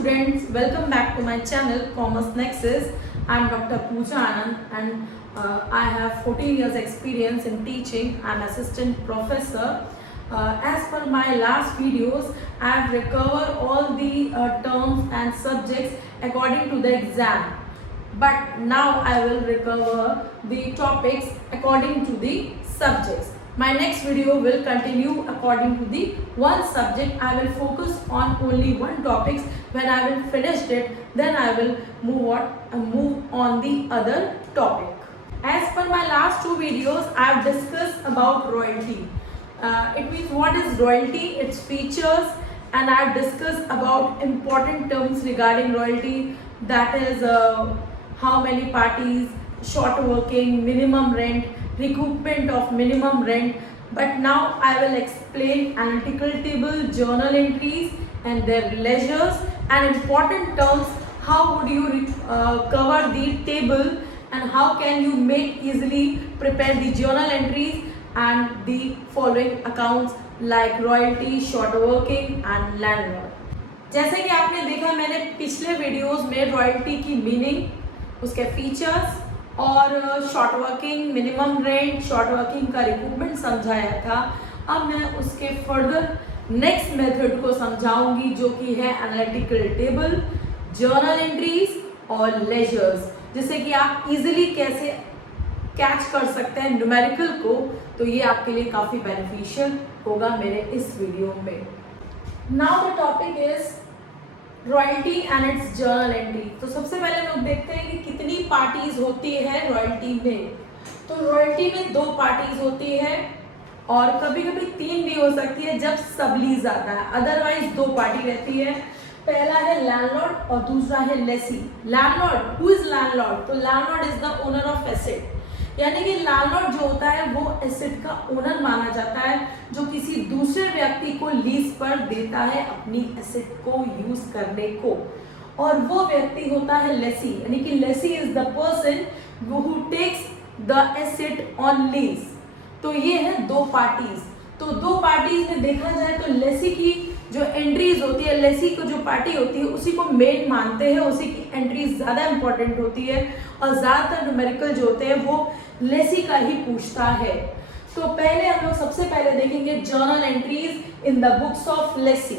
students, welcome back to my channel Commerce Nexus. I am Dr. Pooja Anand and I have 14 years experience in teaching. I am assistant professor. As per my last videos, I have recovered all the terms and subjects according to the exam. But now I will recover the topics according to the subjects. My next video will continue according to the one subject. I will focus on only one topics. When I will finish it, then I will move on the other topic. As per my last two videos, I have discussed about royalty. It means what is royalty, its features, and I have discussed about important terms regarding royalty. That is how many parties, short working, minimum rent, recoupment of minimum rent. But now I will explain analytical table, journal entries and their leisures and important terms. How would you cover the table and how can you make easily prepare the journal entries and the following accounts like royalty, short working and landlord. जैसे कि आपने देखा, मैंने पिछले videos में royalty की meaning, उसके features और short working, minimum rent, short working का रिक्रूटमेंट समझाया था. अब मैं उसके फर्दर नेक्स्ट मेथड को समझाऊंगी जो कि है एनालिटिकल टेबल, जर्नल एंट्रीज और लेजर्स, जिससे कि आप इजीली कैसे कैच कर सकते हैं न्यूमेरिकल को. तो ये आपके लिए काफ़ी बेनिफिशियल होगा मेरे इस वीडियो में. Now the topic is royalty and it's journal entry. तो सबसे पहले लोग देखते हैं कि कितनी पार्टीज होती है रॉयल्टी में. तो रॉयल्टी में 2 पार्टीज होती है और कभी कभी 3 भी हो सकती है जब सबलीज आता है. अदरवाइज 2 पार्टी रहती है. पहला है लैंडलॉर्ड और दूसरा है lessee. Landlord, who is landlord? तो landlord is the owner of asset. यानी कि लैंडलॉर्ड जो होता है वो एसेट का ओनर माना जाता है जो किसी दूसरे व्यक्ति को लीज पर देता है अपनी एसेट को यूज करने को. और वो व्यक्ति होता है लेसी. यानी कि lessee is the person who takes the asset on lease. तो ये है 2 पार्टीज. तो 2 पार्टीज में देखा जाए तो लेसी की जो एंट्रीज होती है, लेसी को जो पार्टी होती है उसी को मेन मानते हैं, उसी की एंट्रीज ज़्यादा इंपॉर्टेंट होती है और ज़्यादातर न्यूमेरिकल जो होते हैं वो लेसी का ही पूछता है. तो पहले हम लोग सबसे पहले देखेंगे journal entries in the books of Lesi.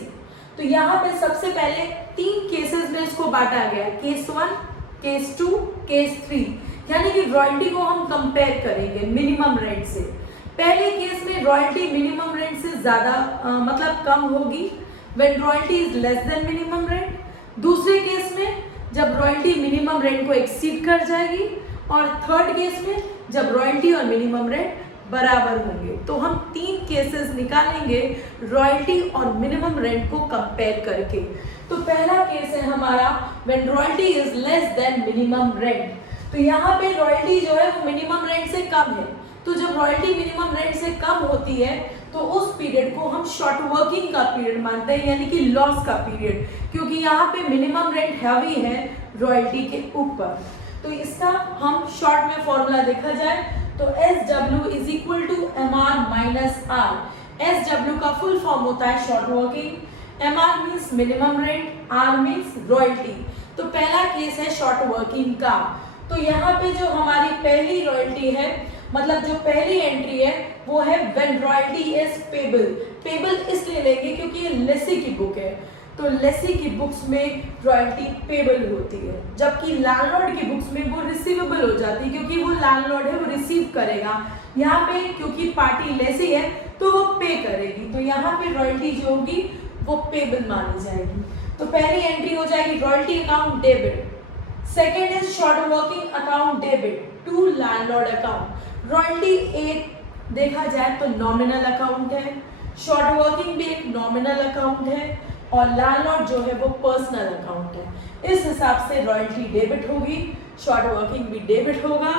तो यहाँ पे सबसे पहले 3 केसेस में इसको बांटा गया है, केस 1, केस 2, केस 3. यानी कि रॉयल्टी को हम कंपेयर करेंगे मिनिमम रेंट से. पहले केस में रॉयल्टी मिनिमम रेंट से ज़्यादा मतलब कम होगी when royalty is less than minimum rent. दूसरे केस में जब रॉयल्टी मिनिमम रेंट को एक्सीड कर जाएगी और थर्ड केस में जब रॉयल्टी और मिनिमम रेंट बराबर होंगे. तो हम 3 केसेस निकालेंगे रॉयल्टी और मिनिमम रेंट को कंपेयर करके. तो पहला केस है हमारा when royalty is less than minimum rent. तो यहाँ पे रॉयल्टी जो है वो मिनिमम रेंट से कम है. तो जब रॉयल्टी मिनिमम रेंट से कम होती है तो उस पीरियड को हम शॉर्ट वर्किंग का पीरियड मानते हैं, यानी कि लॉस का पीरियड, क्योंकि यहाँ पे मिनिमम रेंट हैवी है रॉयल्टी के ऊपर. तो इसका हम शॉर्ट में फॉर्मूला देखा जाए तो SW is equal to MR minus R. SW का फुल फॉर्म होता है short working, MR means minimum rent, R means royalty. तो पहला केस है शॉर्ट वर्किंग का. तो यहाँ पे जो हमारी पहली रॉयल्टी है, मतलब जो पहली एंट्री है वो है when royalty is payable. Payable इसलिए लेंगे क्योंकि ये लेसी की बुक है. तो लेसी की बुक्स में रॉयल्टी पेबल होती है, जबकि लैंडलॉर्ड की बुक्स में वो रिसीवेबल हो जाती है क्योंकि वो लैंडलॉर्ड है, वो रिसीव करेगा. यहाँ पे क्योंकि पार्टी लेसी है तो वो पे करेगी. तो यहाँ पे रॉयल्टी जो होगी वो पेबल मानी जाएगी. तो पहली एंट्री हो जाएगी royalty account debit. Second is short working account debit to landlord account. Royalty एक देखा जाए तो नॉमिनल अकाउंट है, शॉर्ट वर्किंग भी एक नॉमिनल अकाउंट है और लैंडलॉर्ड जो है वो पर्सनल अकाउंट है. इस हिसाब से रॉयल्टी डेबिट होगी, शॉर्ट वर्किंग भी डेबिट होगा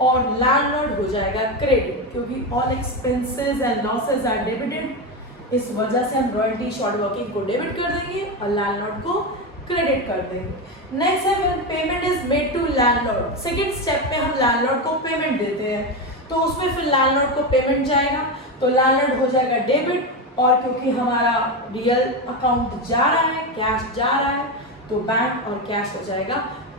और लैंडलॉर्ड हो जाएगा क्रेडिट, क्योंकि all expenses and losses are debited. इस वजह से हम रॉयल्टी शॉर्ट वर्किंग को डेबिट कर देंगे और लैंडलॉर्ड को क्रेडिट कर देंगे. नेक्स्ट है when payment is made to landlord. Second step में हम लैंडलॉर्ड को पेमेंट देते हैं तो उसमें फिर लैंडलॉर्ड को पेमेंट जाएगा तो लैंडलॉर्ड हो जाएगा डेबिट. और क्योंकि हमारा रियल अकाउंट जा रहा है, कैश जा रहा है, तो बैंक और कैश हो जाएगा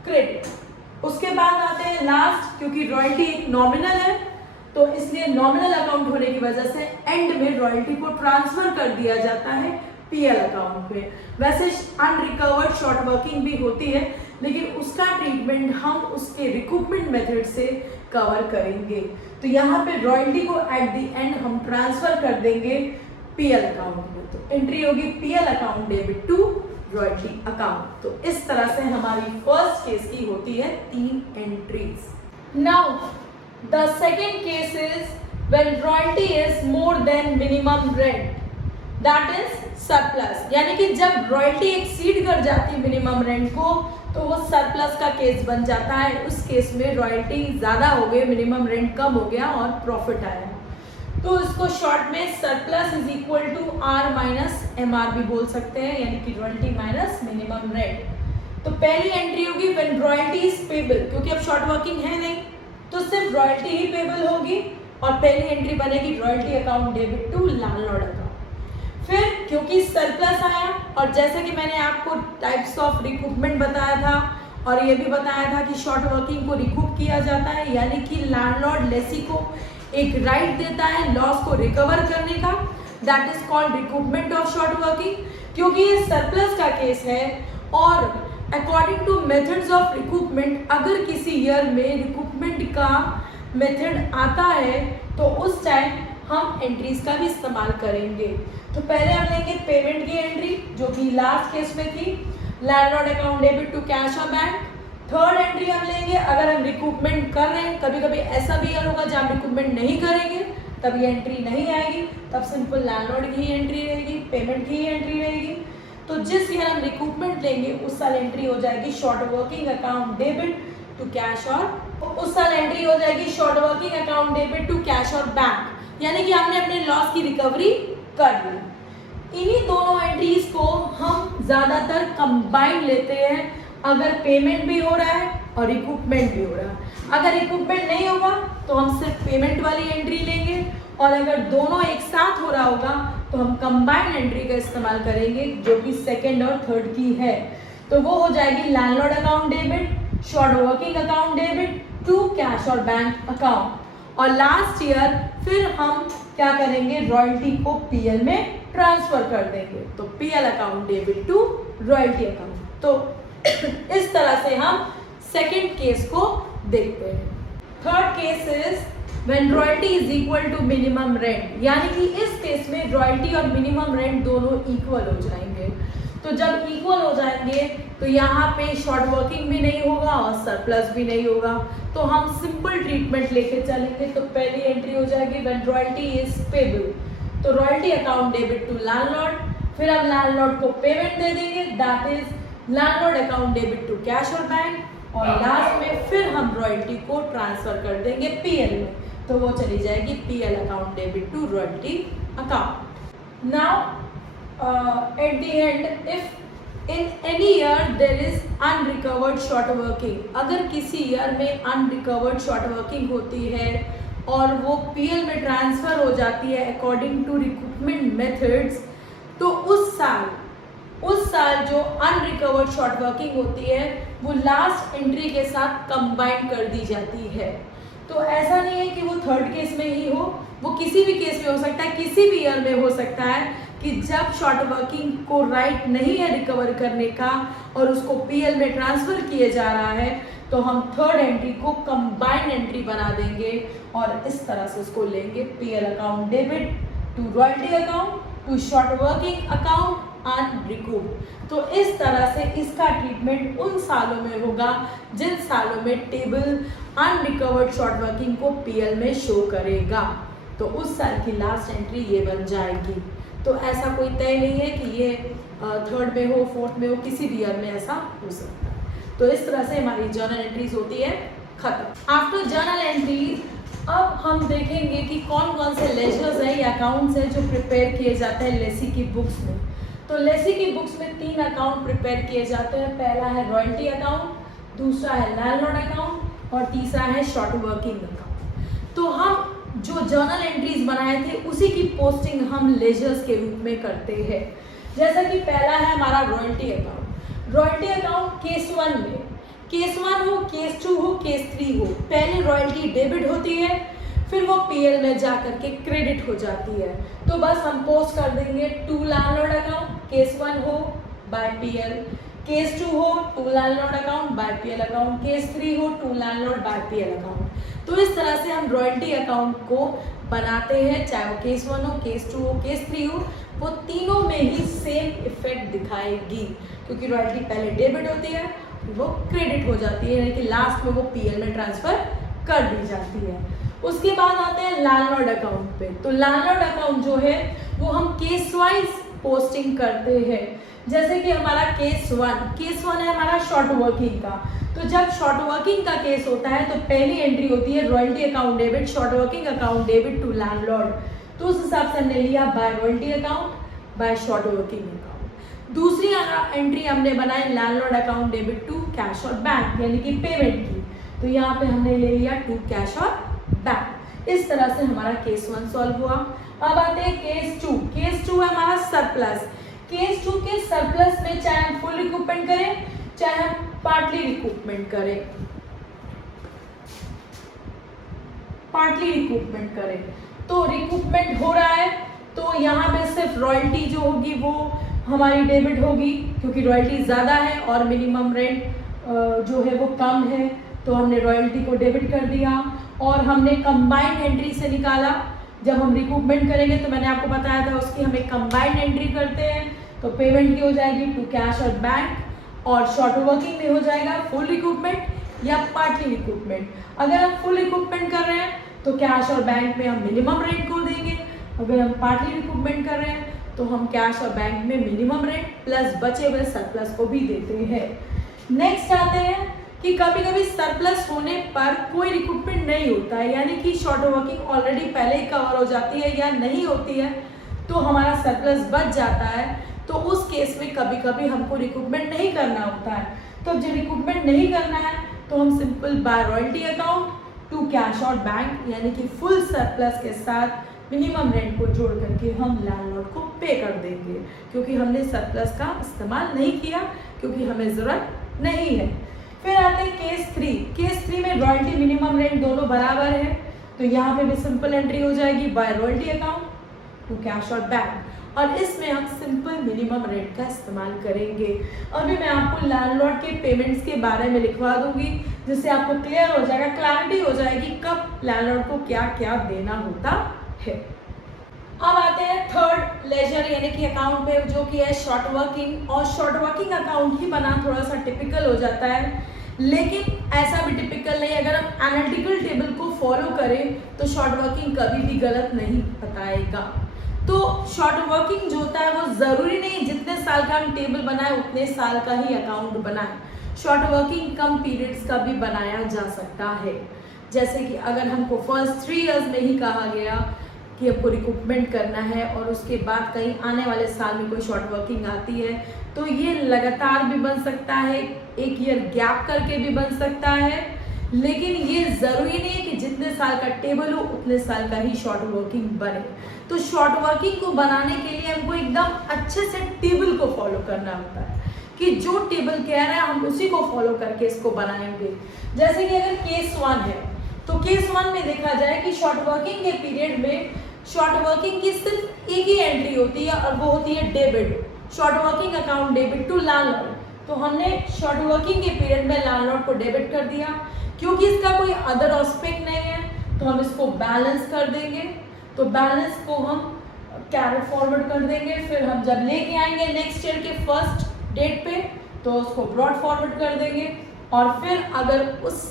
क्रेडिट। उसके बाद आते हैं लास्ट, क्योंकि रॉयल्टी एक नॉमिनल है तो इसलिए नॉमिनल अकाउंट होने की वजह से एंड में रॉयल्टी को ट्रांसफर कर दिया जाता है पीएल अकाउंट में। वैसे अनरिकवर्ड शॉर्ट वर्किंग भी होती है, लेकिन उसका ट्रीटमेंट हम उसके रिकूपमेंट मेथड से कवर करेंगे। तो यहाँ पे रॉयल्टी को एट द एंड हम ट्रांसफर कर देंगे पीएल अकाउंट में। तो एंट्री होगी PL account debit to royalty account. तो इस तरह से हमारी फर्स्ट केस की होती है 3 entries. Now the second case is when royalty is more than minimum rent, that is surplus. यानी कि जब रॉयल्टी एक्सीड कर जाती है मिनिमम रेंट को तो वो सरप्लस का केस बन जाता है। उस केस में रॉयल्टी ज़्यादा हो गई, मिनिमम रेंट कम हो गया और प्रॉफिट आया। तो इसको शॉर्ट में surplus is equal to R minus M R भी बोल सकते हैं, यानी कि रॉयल्टी माइनस मिनिमम रेंट। तो पहली एंट्री होगी व्हेन रॉयल्टी इज पेबल, क्योंकि अब शॉर्ट वर्किंग है नहीं तो सिर्फ रॉयल्टी ही पेबल होगी। और पहली एंट्री बनेगी royalty account debit to landlord account. फिर क्योंकि सरप्लस आया और जैसे कि मैंने आपको टाइप्स ऑफ रिकूपमेंट बताया था और ये भी बताया था कि शॉर्ट वर्किंग को रिकूप किया जाता है, यानी कि लैंडलॉर्ड लेसी को एक राइट देता है लॉस को रिकवर करने का, that is called recoupment of short working. क्योंकि ये सरप्लस का केस है और according to methods of recoupment, अगर किसी ईयर में रिकूपमेंट का मेथड आता है तो उस टाइम हम एंट्रीज का भी इस्तेमाल करेंगे। तो पहले हम लेंगे पेमेंट की एंट्री, जो कि लास्ट केस में थी, landlord account debit to cash और बैंक। थर्ड एंट्री हम लेंगे अगर हम रिकूपमेंट कर रहे हैं, कभी कभी ऐसा भी ईयर होगा जब हम रिकूपमेंट नहीं करेंगे तब ये एंट्री नहीं आएगी, तब सिंपल लैंडलॉर्ड की ही एंट्री रहेगी, पेमेंट की ही एंट्री रहेगी। तो जिस ईयर हम रिकूपमेंट लेंगे उस साल एंट्री हो जाएगी short working account debit to cash, और उस साल एंट्री हो जाएगी short working account debit to cash और बैंक, यानी कि हमने अपने लॉस की रिकवरी कर ली। इन्हीं दोनों एंट्रीज को हम ज्यादातर कंबाइन लेते हैं अगर पेमेंट भी हो रहा है और रिकूपमेंट भी हो रहा है। अगर रिकूपमेंट नहीं होगा तो हम सिर्फ पेमेंट वाली एंट्री लेंगे, और अगर दोनों एक साथ हो रहा होगा तो हम कंबाइंड एंट्री का इस्तेमाल करेंगे, जो कि सेकेंड और थर्ड की है। तो वो हो जाएगी landlord account debit, short working account debit to cash और बैंक अकाउंट। और लास्ट ईयर फिर हम क्या करेंगे, रॉयल्टी को पीएल में ट्रांसफर कर देंगे, तो PL account debit to royalty account. तो इस तरह से हम सेकेंड केस को देखते हैं। Third case is when royalty is equal to minimum rent, यानी कि इस केस में रॉयल्टी और मिनिमम रेंट दोनों इक्वल हो जाएंगे। तो जब इक्वल हो जाएंगे तो यहाँ पे शॉर्ट वर्किंग भी नहीं होगा और सरप्लस भी नहीं होगा, तो हम सिंपल ट्रीटमेंट लेके चलेंगे। तो पहली एंट्री हो जाएगी व्हेन रॉयल्टी इज पेबल, तो royalty account debit to landlord, फिर हम लैंडलॉर्ड को पेमेंट दे देंगे, that is landlord account debit to cash और बैंक, और लास्ट में फिर हम रॉयल्टी को ट्रांसफर कर देंगे पीएल में, तो वो चली जाएगी PL account debit to royalty account. Now at the end, if in any year there is unrecovered short working, अगर किसी ईयर में unrecovered short working होती है और वो PL में ट्रांसफर हो जाती है according to recoupment methods, तो उस साल जो unrecovered short working होती है वो लास्ट एंट्री के साथ कंबाइन कर दी जाती है। तो ऐसा नहीं है कि वो थर्ड केस में ही हो, वो किसी भी केस में हो सकता है, किसी भी ईयर में हो सकता है कि जब शॉर्ट वर्किंग को राइट नहीं है रिकवर करने का और उसको पीएल में ट्रांसफर किए जा रहा है, तो हम थर्ड एंट्री को कंबाइंड एंट्री बना देंगे और इस तरह से उसको लेंगे PL account debit to royalty account to short working account unrecoup. तो इस तरह से इसका ट्रीटमेंट उन सालों में होगा जिन सालों में टेबल अनरिकवर्ड शॉर्ट वर्किंग को पीएल में शो करेगा, तो उस साल की लास्ट एंट्री ये बन जाएगी। तो ऐसा कोई तय नहीं है कि ये थर्ड में हो, फोर्थ में हो, किसी भी ईयर में ऐसा हो सकता है। तो इस तरह से हमारी जर्नल एंट्रीज होती है खत्म। आफ्टर जर्नल एंट्रीज अब हम देखेंगे कि कौन कौन से लेजर्स हैं या अकाउंट्स हैं जो प्रिपेयर किए जाते हैं लेसी की बुक्स में। तो लेसी की बुक्स में 3 अकाउंट प्रिपेयर किए जाते हैं। पहला है रॉयल्टी अकाउंट, दूसरा है लैंडलॉर्ड अकाउंट और तीसरा है शॉर्ट वर्किंग अकाउंट। तो हम जो जर्नल एंट्रीज बनाए थे उसी की पोस्टिंग हम लेजर्स के रूप में करते हैं। जैसा कि पहला है हमारा royalty account. Royalty account case 1 में, केस 1 हो, केस 2 हो, केस 3 हो, पहले रॉयल्टी डेबिट होती है, फिर वो पीएल में जा करके क्रेडिट हो जाती है। तो बस हम पोस्ट कर देंगे टू लैंडलॉर्ड अकाउंट, केस 1 हो बाय पीएल, केस 2 हो to landlord account by PL account, case 3 हो to landlord by PL account. तो इस तरह से हम रॉयल्टी अकाउंट को बनाते हैं, चाहे वो केस 1 हो, केस 2 हो, केस 3 हो, वो तीनों में ही सेम इफेक्ट दिखाएगी, क्योंकि रॉयल्टी पहले डेबिट होती है, वो क्रेडिट हो जाती है, यानी कि लास्ट में वो पीएल में ट्रांसफर कर दी जाती है। उसके बाद आते हैं लैंडलॉर्ड अकाउंट पे। तो लैंडलॉर्ड अकाउंट जो है वो हम केस वाइज पोस्टिंग करते हैं। जैसे कि हमारा केस 1 है हमारा शॉर्ट वर्किंग का। तो जब शॉर्ट वर्किंग का केस होता है तो पहली एंट्री होती है royalty account debit, short working account debit to landlord. तो उस हिसाब से हमने लिया by royalty account by short working account. दूसरी एंट्री हमने बनाई landlord account debit to cash और बैंक, यानी कि पेमेंट की। तो यहाँ पे हमने ले लिया टू कैश और बैंक। इस तरह से हमारा केस 1 सॉल्व हुआ। अब आते हैं केस 2। केस 2 है हमारा सरप्लस। केस 2 के सरप्लस में चाहे हम फुल रिकूपमेंट करें, चाहे हम पार्टली रिकूपमेंट करें, तो रिकूपमेंट हो रहा है तो यहाँ पे सिर्फ रॉयल्टी जो होगी वो हमारी डेबिट होगी, क्योंकि रॉयल्टी ज़्यादा है और मिनिमम रेंट जो है वो कम है, तो हमने रॉयल्टी को डेबिट कर दिया। और हमने कंबाइंड एंट्री से निकाला। जब हम रिकूपमेंट करेंगे तो मैंने आपको बताया था उसकी हमें कंबाइंड एंट्री करते हैं, तो पेमेंट की हो जाएगी टू कैश और बैंक, और शॉर्ट वर्किंग में हो जाएगा फुल रिकूपमेंट या पार्टली रिकूपमेंट। अगर हम फुल रिकूपमेंट कर रहे हैं तो कैश और बैंक में हम मिनिमम रेंट को देंगे, अगर हम पार्टली रिकूपमेंट कर रहे हैं तो हम कैश और बैंक में मिनिमम रेंट प्लस बचे हुए सरप्लस को भी देते हैं। नेक्स्ट आते हैं कि कभी कभी सरप्लस होने पर कोई रिकूपमेंट नहीं होता है, यानी कि शॉर्ट वर्किंग ऑलरेडी पहले ही कवर हो जाती है या नहीं होती है, तो हमारा सरप्लस बच जाता है। तो उस केस में कभी कभी हमको रिकूपमेंट नहीं करना होता है। तो जब रिकूपमेंट नहीं करना है तो हम simple by royalty account to cash और बैंक, यानी कि फुल सरप्लस के साथ मिनिमम रेंट को जोड़ करके हम लैंडलॉर्ड को पे कर देंगे, क्योंकि हमने सरप्लस का इस्तेमाल नहीं किया, क्योंकि हमें ज़रूरत नहीं है। फिर आते हैं केस 3। केस 3 में रॉयल्टी मिनिमम रेंट दोनों बराबर है, तो यहाँ पे भी सिंपल एंट्री हो जाएगी by royalty account to cash और बैंक, और इसमें हम सिंपल मिनिमम रेंट का इस्तेमाल करेंगे। अभी मैं आपको लैंडलॉर्ड के पेमेंट्स के बारे में लिखवा दूंगी, जिससे आपको क्लियर हो जाएगा, क्लैरिटी हो जाएगी कब लैंडलॉर्ड को क्या क्या देना होता है। अब आते हैं थर्ड लेजर यानी कि अकाउंट पे, जो कि है शॉर्ट वर्किंग। और शॉर्ट वर्किंग अकाउंट ही बना थोड़ा सा टिपिकल हो जाता है, लेकिन ऐसा भी टिपिकल नहीं। अगर हम एनालिटिकल टेबल को फॉलो करें तो शॉर्ट वर्किंग कभी भी गलत नहीं बताएगा। तो शॉर्ट वर्किंग जो होता है वो ज़रूरी नहीं जितने साल का हम टेबल बनाए उतने साल का ही अकाउंट बनाए। शॉर्ट वर्किंग कम पीरियड्स का भी बनाया जा सकता है। जैसे कि अगर हमको फर्स्ट 3 इयर्स में ही कहा गया कि आपको रिकूपमेंट करना है और उसके बाद कहीं आने वाले साल में कोई शॉर्ट वर्किंग आती है, तो ये लगातार भी बन सकता है, एक ईयर गैप करके भी बन सकता है, लेकिन ये ज़रूरी नहीं है कि जितने साल का टेबल हो उतने साल का ही शॉर्ट वर्किंग बने। तो शॉर्ट वर्किंग को बनाने के लिए हमको एकदम अच्छे से टेबल को फॉलो करना होता है, कि जो टेबल कह रहा है हम उसी को फॉलो करके इसको बनाएंगे। जैसे कि अगर केस 1 है तो केस 1 में देखा जाए कि शॉर्ट वर्किंग के पीरियड में शॉर्ट वर्किंग की सिर्फ एक ही एंट्री होती है और वो होती है debit, short working account debit to landlord. तो हमने शॉर्ट वर्किंग के पीरियड में लैंडलॉर्ड को डेबिट कर दिया, क्योंकि इसका कोई अदर ऑस्पेक्ट नहीं है तो हम इसको बैलेंस कर देंगे। तो बैलेंस को हम कैरी फॉरवर्ड कर देंगे, फिर हम जब लेके आएंगे नेक्स्ट ईयर के फर्स्ट डेट पे तो उसको ब्रॉड फॉरवर्ड कर देंगे। और फिर अगर उस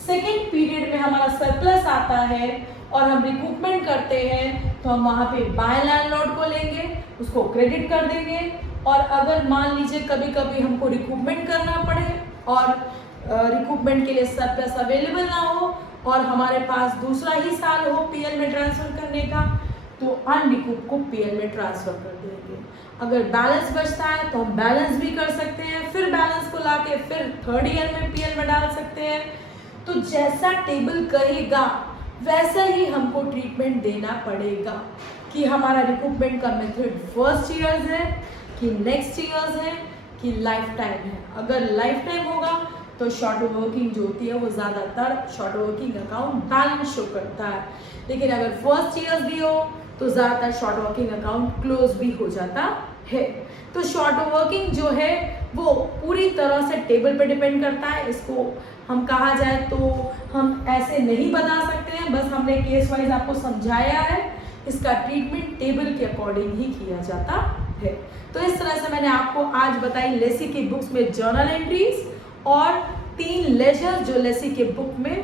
सेकेंड पीरियड में हमारा सरप्लस आता है और हम रिकूपमेंट करते हैं तो हम वहाँ पे बाय लैंडलॉर्ड को लेंगे, उसको क्रेडिट कर देंगे। और अगर मान लीजिए कभी कभी हमको रिकूपमेंट करना पड़े और रिकूपमेंट के लिए सरप्लस अवेलेबल ना हो और हमारे पास दूसरा ही साल हो पीएल में ट्रांसफर करने का, तो अनरिकूप को पीएल में ट्रांसफर कर देंगे। अगर बैलेंस बचता है तो हम बैलेंस भी कर सकते हैं, फिर बैलेंस को लाके फिर थर्ड ईयर में पीएल में डाल सकते हैं। तो जैसा टेबल कहेगा वैसा ही हमको ट्रीटमेंट देना पड़ेगा, कि हमारा रिकूपमेंट का मेथड फर्स्ट ईयर्स है कि नेक्स्ट ईयर्स है कि लाइफ टाइम है। अगर लाइफ टाइम होगा तो शॉर्ट वर्किंग जो होती है वो ज़्यादातर short working account balance show करता है, लेकिन अगर फर्स्ट ईयर भी हो तो ज़्यादातर शॉर्ट वर्किंग अकाउंट क्लोज भी हो जाता है। तो शॉर्ट वर्किंग जो है वो पूरी तरह से टेबल पे डिपेंड करता है। इसको हम कहा जाए तो हम ऐसे नहीं बता सकते हैं, बस हमने केस वाइज आपको समझाया है। इसका ट्रीटमेंट टेबल के अकॉर्डिंग ही किया जाता है। तो इस तरह से मैंने आपको आज बताई लेसी की बुक्स में जर्नल एंट्रीज और 3 लेजर जो लेसी के बुक में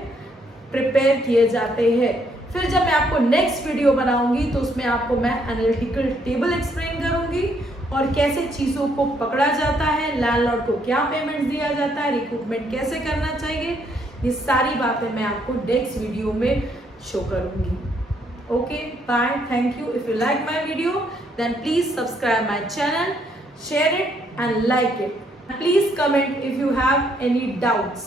प्रिपेयर किए जाते हैं। फिर जब मैं आपको नेक्स्ट वीडियो बनाऊंगी तो उसमें आपको मैं एनालिटिकल टेबल एक्सप्लेन करूंगी और कैसे चीज़ों को पकड़ा जाता है, लैंडलॉर्ड को क्या पेमेंट दिया जाता है, रिक्रूटमेंट कैसे करना चाहिए, ये सारी बातें मैं आपको नेक्स्ट वीडियो में शो करूंगी। Okay, bye, thank you. If you like my video then please subscribe my channel, share it and like it. Please comment if you have any doubts.